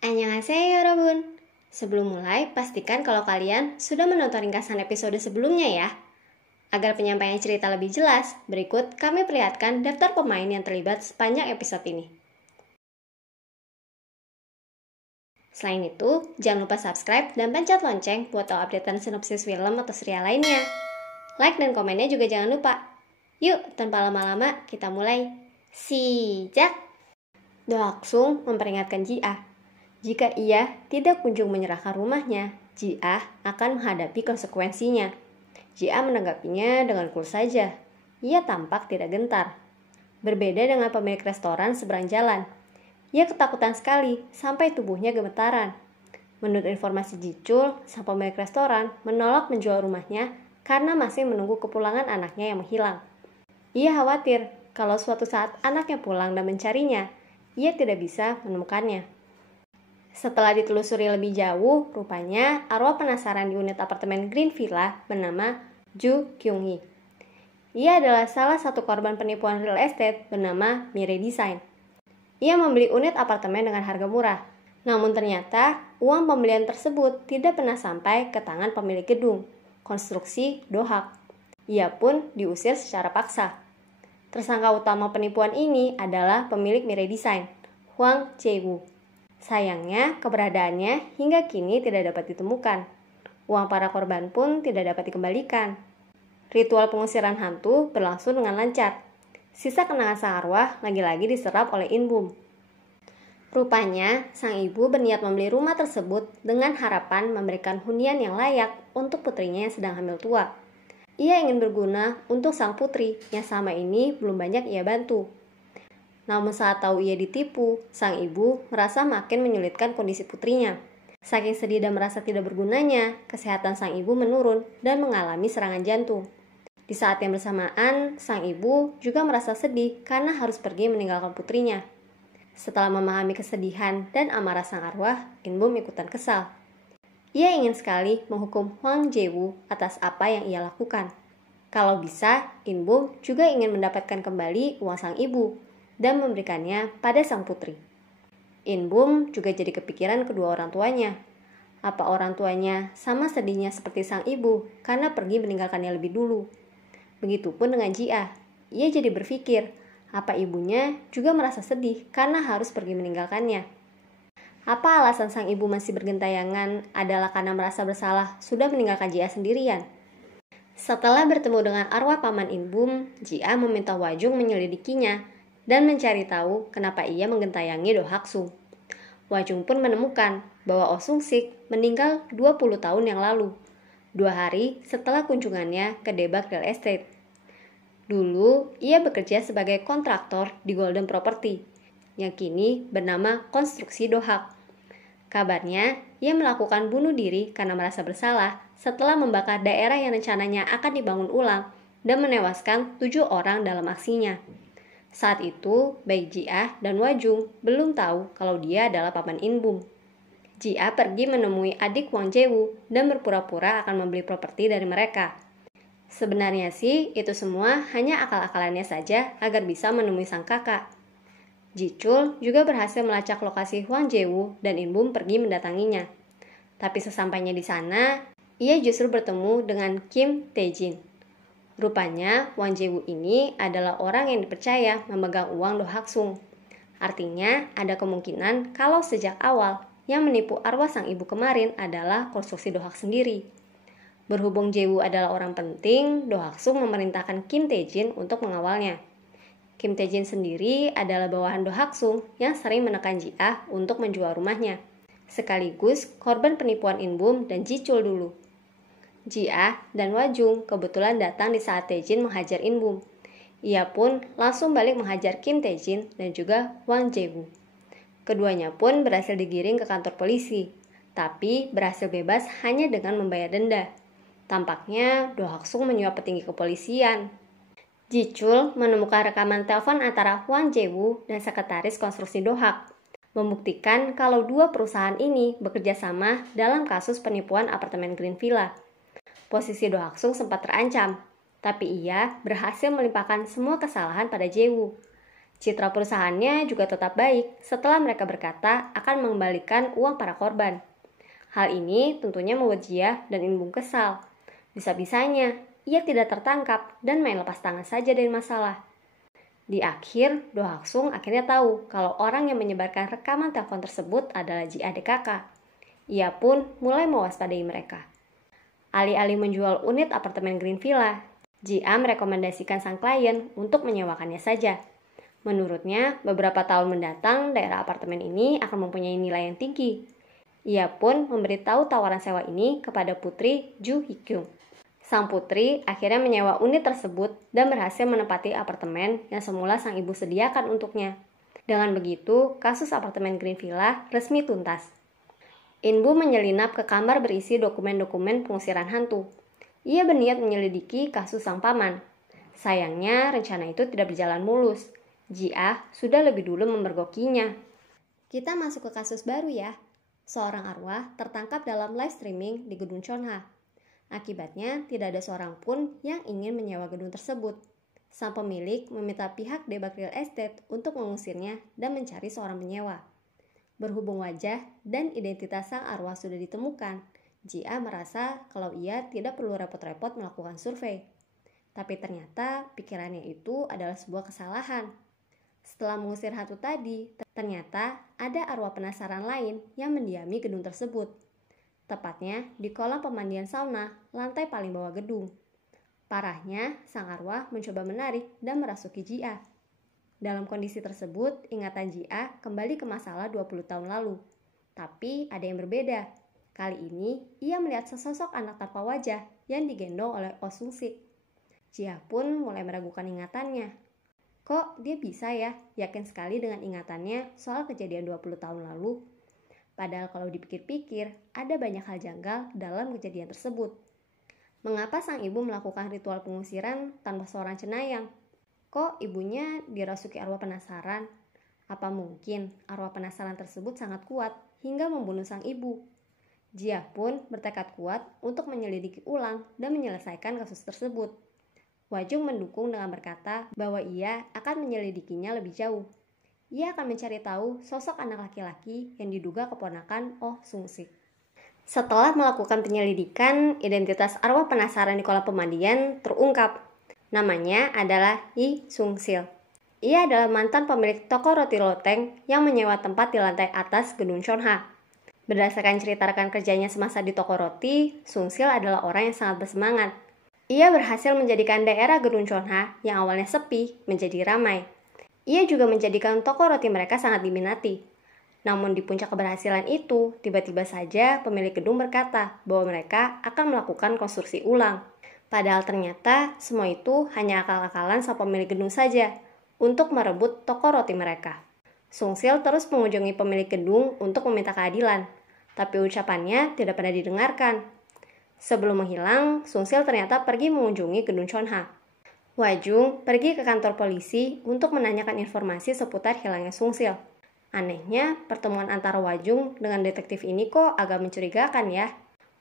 Annyeonghaseyo 여러분. Sebelum mulai, pastikan kalau kalian sudah menonton ringkasan episode sebelumnya ya. Agar penyampaian cerita lebih jelas, berikut kami perlihatkan daftar pemain yang terlibat sepanjang episode ini. Selain itu, jangan lupa subscribe dan pencet lonceng buat tahu updatean sinopsis film atau serial lainnya. Like dan komennya juga jangan lupa. Yuk, tanpa lama-lama, kita mulai. Sijak! Do Hak-sung memperingatkan Ji-ah. Jika ia tidak kunjung menyerahkan rumahnya, Ji-ah akan menghadapi konsekuensinya. Ji-ah menanggapinya dengan cool saja. Ia tampak tidak gentar. Berbeda dengan pemilik restoran seberang jalan. Ia ketakutan sekali sampai tubuhnya gemetaran. Menurut informasi Ji-chul, sang pemilik restoran menolak menjual rumahnya karena masih menunggu kepulangan anaknya yang menghilang. Ia khawatir kalau suatu saat anaknya pulang dan mencarinya, ia tidak bisa menemukannya. Setelah ditelusuri lebih jauh, rupanya arwah penasaran di unit apartemen Green Villa bernama Ju Kyung-hee. Ia adalah salah satu korban penipuan real estate bernama Mire Design. Ia membeli unit apartemen dengan harga murah. Namun ternyata uang pembelian tersebut tidak pernah sampai ke tangan pemilik gedung, konstruksi Do Hak. Ia pun diusir secara paksa. Tersangka utama penipuan ini adalah pemilik Mire Design, Hwang Jae-woo. Sayangnya, keberadaannya hingga kini tidak dapat ditemukan. Uang para korban pun tidak dapat dikembalikan. Ritual pengusiran hantu berlangsung dengan lancar. Sisa kenangan sang arwah lagi-lagi diserap oleh In-bum. Rupanya, sang ibu berniat membeli rumah tersebut dengan harapan memberikan hunian yang layak untuk putrinya yang sedang hamil tua. Ia ingin berguna untuk sang putri yang selama ini belum banyak ia bantu. Namun saat tahu ia ditipu, sang ibu merasa makin menyulitkan kondisi putrinya. Saking sedih dan merasa tidak bergunanya, kesehatan sang ibu menurun dan mengalami serangan jantung. Di saat yang bersamaan, sang ibu juga merasa sedih karena harus pergi meninggalkan putrinya. Setelah memahami kesedihan dan amarah sang arwah, In-bum ikutan kesal. Ia ingin sekali menghukum Hwang Jae-woo atas apa yang ia lakukan. Kalau bisa, In-bum juga ingin mendapatkan kembali uang sang ibu dan memberikannya pada sang putri. In-bum juga jadi kepikiran kedua orang tuanya. Apa orang tuanya sama sedihnya seperti sang ibu karena pergi meninggalkannya lebih dulu? Begitupun dengan Ji-ah. Ia jadi berpikir, apa ibunya juga merasa sedih karena harus pergi meninggalkannya? Apa alasan sang ibu masih bergentayangan adalah karena merasa bersalah sudah meninggalkan Ji-ah sendirian? Setelah bertemu dengan arwah paman In-bum, Ji-ah meminta Wajung menyelidikinya dan mencari tahu kenapa ia menggentayangi Do Hak-sung. Wajung pun menemukan bahwa Oh Sung-sik meninggal 20 tahun yang lalu, 2 hari setelah kunjungannya ke Daebak Real Estate. Dulu, ia bekerja sebagai kontraktor di Golden Property, yang kini bernama Konstruksi Do Hak. Kabarnya, ia melakukan bunuh diri karena merasa bersalah setelah membakar daerah yang rencananya akan dibangun ulang dan menewaskan 7 orang dalam aksinya. Saat itu, baik Ji-ah dan Wajung belum tahu kalau dia adalah paman In-bum. Ji-ah pergi menemui adik Hwang Jae-woo dan berpura-pura akan membeli properti dari mereka. Sebenarnya sih, itu semua hanya akal-akalannya saja agar bisa menemui sang kakak. Ji-chul juga berhasil melacak lokasi Hwang Jae-woo dan In-bum pergi mendatanginya. Tapi sesampainya di sana, ia justru bertemu dengan Kim Tae-jin. Rupanya, Hwang Jae-woo ini adalah orang yang dipercaya memegang uang Do Hak-sung. Artinya, ada kemungkinan kalau sejak awal yang menipu arwah sang ibu kemarin adalah konstruksi Do Hak sendiri. Berhubung Jae-woo adalah orang penting, Do Hak-sung memerintahkan Kim Tae-jin untuk mengawalnya. Kim Tae-jin sendiri adalah bawahan Do Hak-sung yang sering menekan Ji-ah untuk menjual rumahnya, sekaligus korban penipuan In-bum dan Ji-chul dulu. Ji-ah dan Wajung kebetulan datang di saat Tae-jin menghajar In-bum. Ia pun langsung balik menghajar Kim Tae-jin dan juga Hwang Jae-woo. Keduanya pun berhasil digiring ke kantor polisi, tapi berhasil bebas hanya dengan membayar denda. Tampaknya Do Hak-sung menyuap petinggi kepolisian. Ji-chul menemukan rekaman telepon antara Hwang Jae-woo dan sekretaris konstruksi Do Hak, membuktikan kalau dua perusahaan ini bekerja sama dalam kasus penipuan apartemen Green Villa. Posisi Do Hak-sung sempat terancam, tapi ia berhasil melimpahkan semua kesalahan pada Jae-woo. Citra perusahaannya juga tetap baik setelah mereka berkata akan mengembalikan uang para korban. Hal ini tentunya membuat Jia dan Inbum kesal. Bisa-bisanya, ia tidak tertangkap dan main lepas tangan saja dari masalah. Di akhir, Do Hak Sung akhirnya tahu kalau orang yang menyebarkan rekaman telepon tersebut adalah Ji adik kakak. Ia pun mulai mewaspadai mereka. Alih-alih menjual unit apartemen Green Villa, Ji merekomendasikan sang klien untuk menyewakannya saja. Menurutnya, beberapa tahun mendatang daerah apartemen ini akan mempunyai nilai yang tinggi. Ia pun memberitahu tawaran sewa ini kepada putri Ju Hee-kyung. Sang putri akhirnya menyewa unit tersebut dan berhasil menempati apartemen yang semula sang ibu sediakan untuknya. Dengan begitu, kasus apartemen Green Villa resmi tuntas. Inbum menyelinap ke kamar berisi dokumen-dokumen pengusiran hantu. Ia berniat menyelidiki kasus sang paman. Sayangnya, rencana itu tidak berjalan mulus. Ji-ah sudah lebih dulu memergokinya. Kita masuk ke kasus baru ya. Seorang arwah tertangkap dalam live streaming di gedung Chonha. Akibatnya, tidak ada seorang pun yang ingin menyewa gedung tersebut. Sang pemilik meminta pihak Debak Real Estate untuk mengusirnya dan mencari seorang penyewa. Berhubung wajah dan identitas sang arwah sudah ditemukan, Ji-ah merasa kalau ia tidak perlu repot-repot melakukan survei. Tapi ternyata pikirannya itu adalah sebuah kesalahan. Setelah mengusir hantu tadi, ternyata ada arwah penasaran lain yang mendiami gedung tersebut. Tepatnya di kolam pemandian sauna, lantai paling bawah gedung. Parahnya, sang arwah mencoba menarik dan merasuki Ji-ah. Dalam kondisi tersebut, ingatan Ji-ah kembali ke masalah 20 tahun lalu. Tapi ada yang berbeda. Kali ini, ia melihat sesosok anak tanpa wajah yang digendong oleh Oh Sung-sik. Ji-ah pun mulai meragukan ingatannya. Kok dia bisa ya yakin sekali dengan ingatannya soal kejadian 20 tahun lalu? Padahal kalau dipikir-pikir, ada banyak hal janggal dalam kejadian tersebut. Mengapa sang ibu melakukan ritual pengusiran tanpa seorang cenayang? Kok ibunya dirasuki arwah penasaran? Apa mungkin arwah penasaran tersebut sangat kuat hingga membunuh sang ibu? Jia pun bertekad kuat untuk menyelidiki ulang dan menyelesaikan kasus tersebut. Wajung mendukung dengan berkata bahwa ia akan menyelidikinya lebih jauh. Ia akan mencari tahu sosok anak laki-laki yang diduga keponakan Oh Sung-sik. Setelah melakukan penyelidikan, identitas arwah penasaran di kolam pemandian terungkap. Namanya adalah Yi Sung-sil. Ia adalah mantan pemilik toko roti loteng yang menyewa tempat di lantai atas gedung Chonha. Berdasarkan cerita rekan kerjanya semasa di toko roti, Sung-sil adalah orang yang sangat bersemangat. Ia berhasil menjadikan daerah gedung Chonha yang awalnya sepi menjadi ramai. Ia juga menjadikan toko roti mereka sangat diminati. Namun di puncak keberhasilan itu, tiba-tiba saja pemilik gedung berkata bahwa mereka akan melakukan konstruksi ulang. Padahal ternyata semua itu hanya akal-akalan sang pemilik gedung saja untuk merebut toko roti mereka. Sung-sil terus mengunjungi pemilik gedung untuk meminta keadilan, tapi ucapannya tidak pernah didengarkan. Sebelum menghilang, Sung-sil ternyata pergi mengunjungi gedung Chonha. Wajung pergi ke kantor polisi untuk menanyakan informasi seputar hilangnya Sung-sil. Anehnya, pertemuan antara Wajung dengan detektif ini kok agak mencurigakan ya.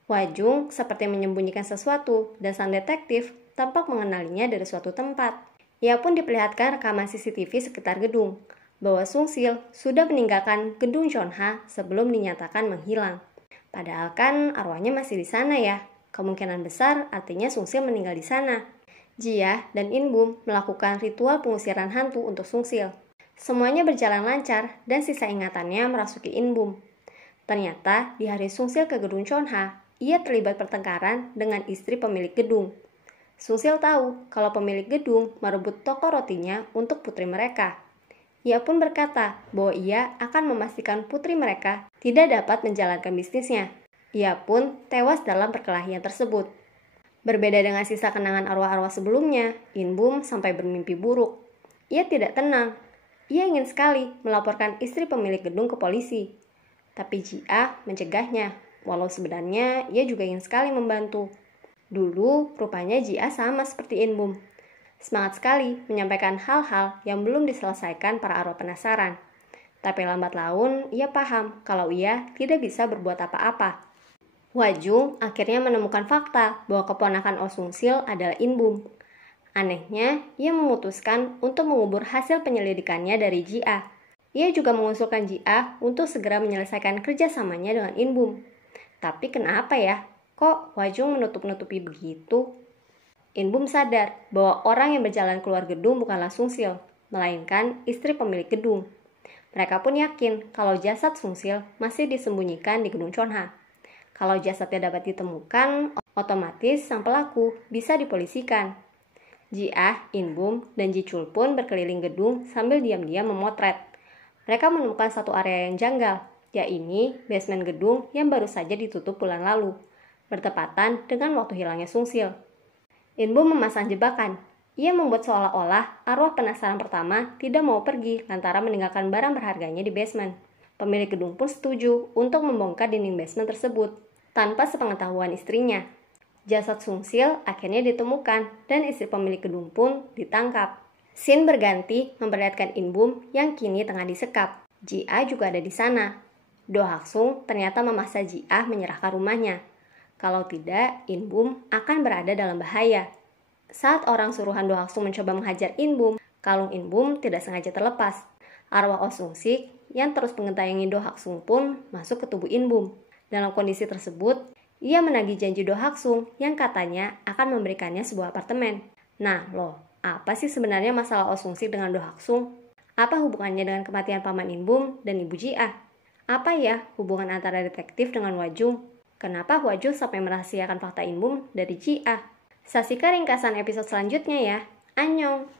Wajung seperti menyembunyikan sesuatu dan sang detektif tampak mengenalinya dari suatu tempat. Ia pun diperlihatkan rekaman CCTV sekitar gedung, bahwa Sung-sil sudah meninggalkan gedung Chonha sebelum dinyatakan menghilang. Padahal kan arwahnya masih di sana ya. Kemungkinan besar artinya Sung-sil meninggal di sana. Jia dan Inbum melakukan ritual pengusiran hantu untuk Sung-sil. Semuanya berjalan lancar dan sisa ingatannya merasuki Inbum. Ternyata di hari Sung-sil ke gedung Chonha, ia terlibat pertengkaran dengan istri pemilik gedung. Sung-sil tahu kalau pemilik gedung merebut toko rotinya untuk putri mereka. Ia pun berkata bahwa ia akan memastikan putri mereka tidak dapat menjalankan bisnisnya. Ia pun tewas dalam perkelahian tersebut. Berbeda dengan sisa kenangan arwah-arwah sebelumnya, Inbum sampai bermimpi buruk. Ia tidak tenang. Ia ingin sekali melaporkan istri pemilik gedung ke polisi. Tapi Ji-ah mencegahnya, walau sebenarnya ia juga ingin sekali membantu. Dulu, rupanya Ji-ah sama seperti Inbum. Semangat sekali menyampaikan hal-hal yang belum diselesaikan para arwah penasaran. Tapi lambat laun, ia paham kalau ia tidak bisa berbuat apa-apa. Wajung akhirnya menemukan fakta bahwa keponakan Oh Sung-sil adalah Inbum. Anehnya, ia memutuskan untuk mengubur hasil penyelidikannya dari Ji-ah. Ia juga mengusulkan Ji-ah untuk segera menyelesaikan kerjasamanya dengan In-bum. Tapi kenapa ya? Kok Hwajung menutup-nutupi begitu? In-bum sadar bahwa orang yang berjalan keluar gedung bukanlah Sung-sil, melainkan istri pemilik gedung. Mereka pun yakin kalau jasad Sung-sil masih disembunyikan di gedung Chonha. Kalau jasadnya dapat ditemukan, otomatis sang pelaku bisa dipolisikan. Ji-ah, In-bum, dan Ji-chul pun berkeliling gedung sambil diam-diam memotret. Mereka menemukan satu area yang janggal, yaitu basement gedung yang baru saja ditutup bulan lalu, bertepatan dengan waktu hilangnya Sung-sil. In-bum memasang jebakan. Ia membuat seolah-olah arwah penasaran pertama tidak mau pergi lantaran meninggalkan barang berharganya di basement. Pemilik gedung pun setuju untuk membongkar dinding basement tersebut, tanpa sepengetahuan istrinya. Jasad Sung-sil akhirnya ditemukan dan istri pemilik gedung pun ditangkap. Scene berganti memperlihatkan In-bum yang kini tengah disekap. Ji-ah juga ada di sana. Do Hak-sung ternyata memaksa Ji-ah menyerahkan rumahnya. Kalau tidak, In-bum akan berada dalam bahaya. Saat orang suruhan Do Hak-sung mencoba menghajar In-bum, kalung In-bum tidak sengaja terlepas. Arwah Oh Sung-sik yang terus mengentayangi Do Hak-sung pun masuk ke tubuh In-bum. Dalam kondisi tersebut, ia menagih janji Do Hak-sung yang katanya akan memberikannya sebuah apartemen. Nah loh, apa sih sebenarnya masalah Oh Sung-sik dengan Do Hak-sung? Apa hubungannya dengan kematian paman In-bum dan ibu Ji-ah? Apa ya hubungan antara detektif dengan Hwajung? Kenapa Hwajung sampai merahasiakan fakta In-bum dari Ji-ah? Saksikan ringkasan episode selanjutnya ya. Annyeong!